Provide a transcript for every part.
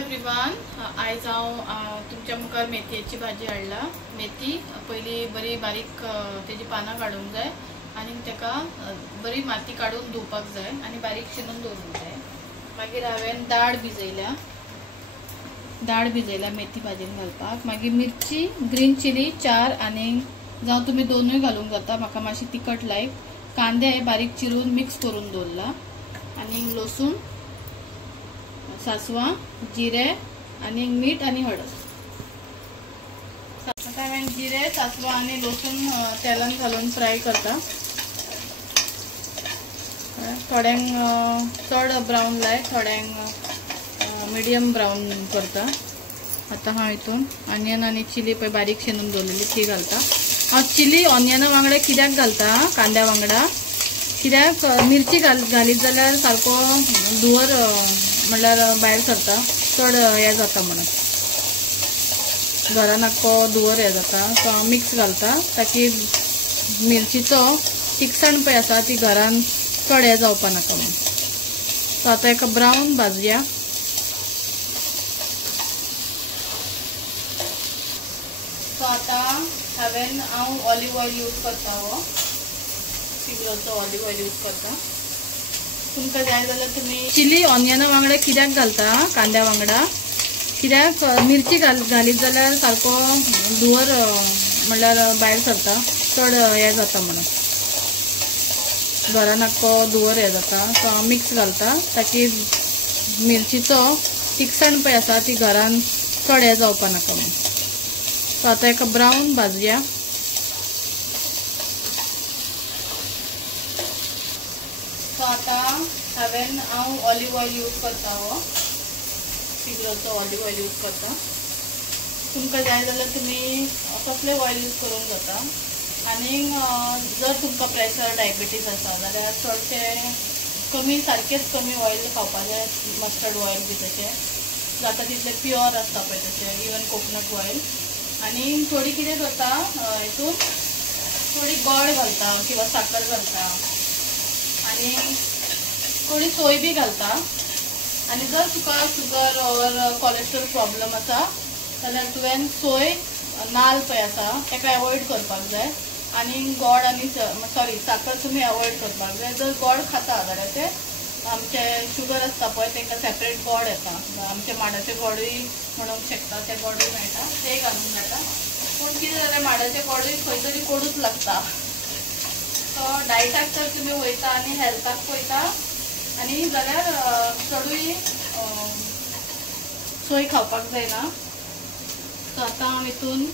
Everyone, आयज हांव तुमच्या मुखार मेथयेची भाजी हाडला। मेथी पयली बरी बारीक तेजी पानां काडूंक जाय आनी तेका बरी माती काडून धुवपाक जाय आनी बारीक चिरून दवरूंक जाय। मागीर हांवें दाळ भिजयल्या मेथी भाजयेन घालपाक। मागीर मिरची ग्रीन चिली 4 आनी जावं तुमी 2य घालूंक जाता, म्हाका मातशी तिखट लायक। कांदे बारीक चिरून मिक्स करून दवरला आनी लसूण, सासवां, जिरे आनी मीठ आनी हळद। आता हांवें जिरे, सासवां आनी लसूण तेलान घालून फ्राय करता। थोड्यांक चड ब्रावन लायक, थोड्यांक मिडियम ब्रावन करता। आता हांव हितून ऑनियन आनी चिली पळय बारीक शिनून दवरलेली ती घालता। हांव चिली ऑनियना वांगडा कित्याक घालता, कांद्या वांगडा, कित्याक मिरची घालीत जाल्यार सारको धुवर म्हणल्यार भायर सरता, चड हे जाता म्हणून घरान आख्खो धुवर हे जाता। सो हांव मिक्स घालता ताकी मिरचीचो तिखसाण पळय आसा ती घरान चड हे जावपा नाका म्हणून। सो आतां एका ब्रावन भाजया। सो आतां हांव ऑलिव्ह ऑयल यूज करता, हो पिगलोचो ऑलिव्ह ऑयल यूज करता। तुमकां जाय जाल्यार तुमी चिली ऑनियना वांगडा कित्याक घालता, कांद्या वांगडा, कित्याक मिरची घालीत जाल्यार सारको धुवर म्हणल्यार भायर सरता, चड हे जाता म्हणून घरान आख्खो धुवर हे जाता। सो हांव मिक्स घालता ताकी मिरचीचो तिखसाण पळय आसा ती घरान चड हे जावपा नाका म्हणून। सो आतां एका ब्रावन भाजया। सो आतां हांव ऑलिव्ह ऑयल यूज करता, हो पिगलोचो ऑलिव्ह ऑयल यूज करता। तुमकां जाय जाल्यार तुमी कसलें ऑयल यूज करूंक जाता। आनी जर तुमकां प्रेशर डायबिटीज आसा जाल्यार चडशें कमी, सारकेंच कमी ऑयल खावपाक जाय। मस्टर्ड ऑयल बी तशें जाता तितलें प्युअर आसता पळय तशें, इवन कोकोनट ऑयल। आनी थोडी कितें करता, हितून थोडी गोड घालता किंवा साखर घालता आनी थोडी सोय बी घालता। आनी जर तुका शुगर ऑर कोलेस्ट्रॉल प्रॉब्लम आसा जाल्यार तुवें सोय, नाल्ल पळय आसा तेका अवॉयड करपाक जाय आनी गोड आनी साखर तुमी अवॉयड करपाक जाय। जर गोड खाता जाल्यार ते आमचे शुगर आसता पळय तेका सेपरेट गोड येता, आमचे माडाचे गोडूय म्हणूंक शकता, ते गोडूय मेळटा, ते घालूंक जाता। पूण कितें जाल्यार माडाचे गोडूय खंय तरी कोडूच लागता। सो डायटाक जर तुमी वयता आनी हेल्थाक पळयता आनी जाल्यार चडूय सोय खावपाक जायना। सो आतां हांव हितून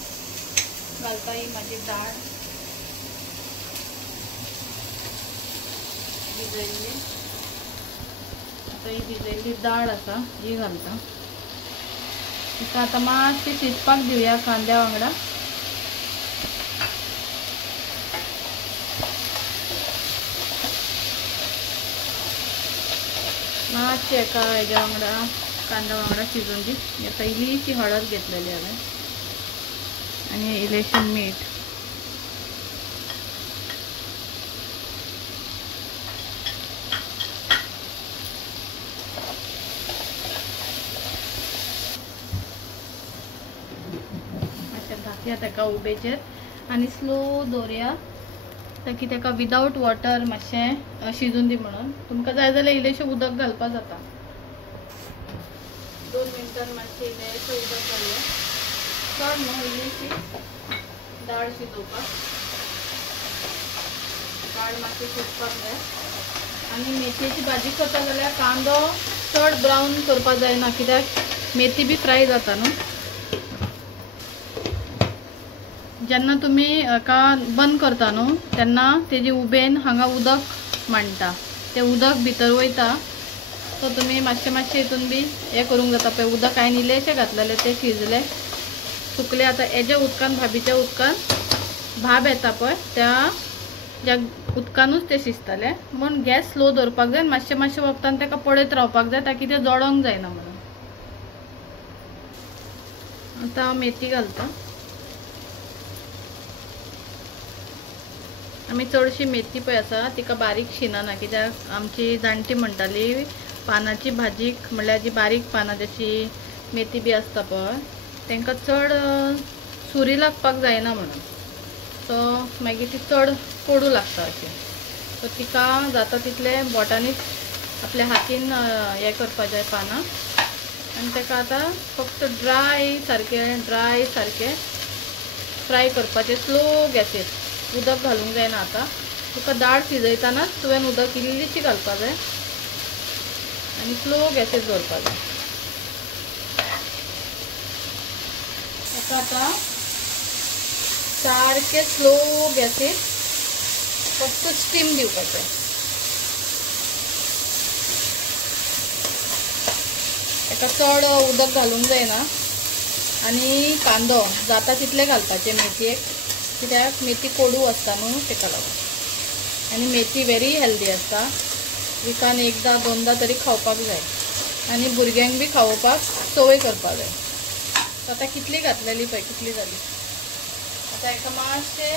घालता ही म्हाजी दाळ भिजयल्ली। आतां ही भिजयल्ली दाळ आसा ही घालता। तिका आतां मातशी शिजपाक दिवया कांद्या वांगडा। मातशें एका हेज्या वांगडा कांद्या वांगडा शिजून दी। आतां इल्लीशी हळद घेतलेली हांवें आनी इल्लेशें मीठ। अशें धाकया तेका उबेचेर आनी स्लो दवरया ताकी तेका विदाउट वॉटर मातशें शिजून दी म्हणून। तुमकां जाय जाल्यार इल्लेशें उदक घालपा जाता। 2 मिनटान मातशें इल्लेशें उदक घालया, चड न्हू, इल्लीशी दाळ शिजोवपाक। दाळ मातशी शिजपाक जाय। आनी मेथयेची भाजी करता जाल्यार कांदो चड ब्रावन करपाक जायना, कित्याक मेथी बी फ्राय जाता न्हू। जेन्ना तुमी हाका बंद करता न्हू तेन्ना तेजी उबेन हांगा उदक मांडटा, ते उदक भितर वयता। सो तुमी मातशें हितून बी हे करूंक जाता पळय। उदक हांवें इल्लेशें घातलेलें, ते शिजले, सुकले। आतां हेज्या उदकान, भाभीच्या उदकान भाब येता पळय त्या उदकानूच ते शिजतले। म्हूण गॅस स्लो दवरपाक जाय, मातशें वक्तान तेका पळयत रावपाक जाय ताकी ते जळोंक जायना म्हणून। आतां हांव मेथी घालता। आमी चडशी मेथी पळय आसा तिका बारीक शिनना, कित्याक आमची जाणटी म्हणटाली पानाची भाजीक म्हणल्यार जी बारीक पानां जशी मेथी बी आसता पळय तांकां चड सुरी लागपाक जायना म्हणून, सो मागीर ती चड कोडू लागता अशी. सो तिका जाता तितले बोटांनीच आपल्या हातीन हे करपा जाय पानां, आनी ताका आतां फक्त ड्राय सारके फ्राय करपाचे स्लो गॅसीर. उदक घालूंक जायना. आतां तुका दाळ शिजयतानाच तुवें उदक इल्लीशी घालपा जाय आनी स्लो गॅसीर दवरपा जाय. आता सारके स्लो गॅसीर फक्त स्टीम दिवपाचें. ताका चड उदक घालूंक जायना आनी कांदो जाता तितले घालपाचे मेथयेक, कित्याक मेथी कोडू आसता न्हू ताका लागून. आनी मेथी व्हेरी हेल्दी आसता, विकान एकदां दोनदां तरी खावपाक जाय आनी भुरग्यांक बी खावोवपाक सवय करपाक जाय. आतां कितली घातलेली पळय, कितली जाली. आतां हाका मातशें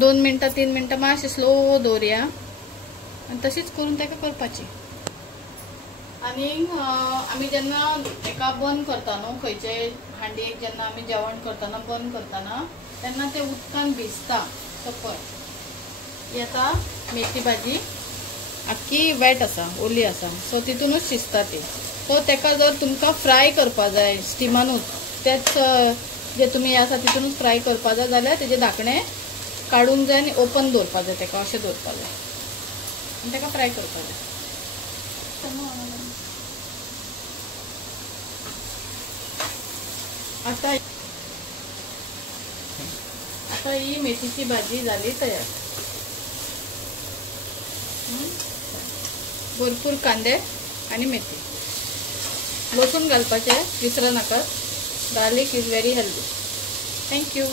2 मिनटां 3 मिनटां मातशें स्लो दवरया आनी तशीच करून ताका करपाची. आनी आमी जेन्ना हाका बंद करता न्हू, खंयचेय हांडयेक जेन्ना आमी जेवण करतना बंद करतना तेन्ना ते उदकान भिजता. तो पळय ही आतां मेथी भाजी आख्खी वेट आसा, ओली आसा, सो तितूनच शिजता ती. सो ताका जर तुमकां फ्राय करपा जाय स्टिमानूच, तेच जे तुमी आसा तितूनच फ्राय करपा जाय जाल्यार तेजे धाकणें काडूंक जाय आनी ओपन दवरपा जाय. ताका अशें दवरपा जाय आनी ताका फ्राय करपा जाय. आता ही मेथीची भाजी झाली तयार. भरपूर कांदे आणि मेथी, लसूण घालपाचे विसरू नाका. Garlic is very healthy. Thank you.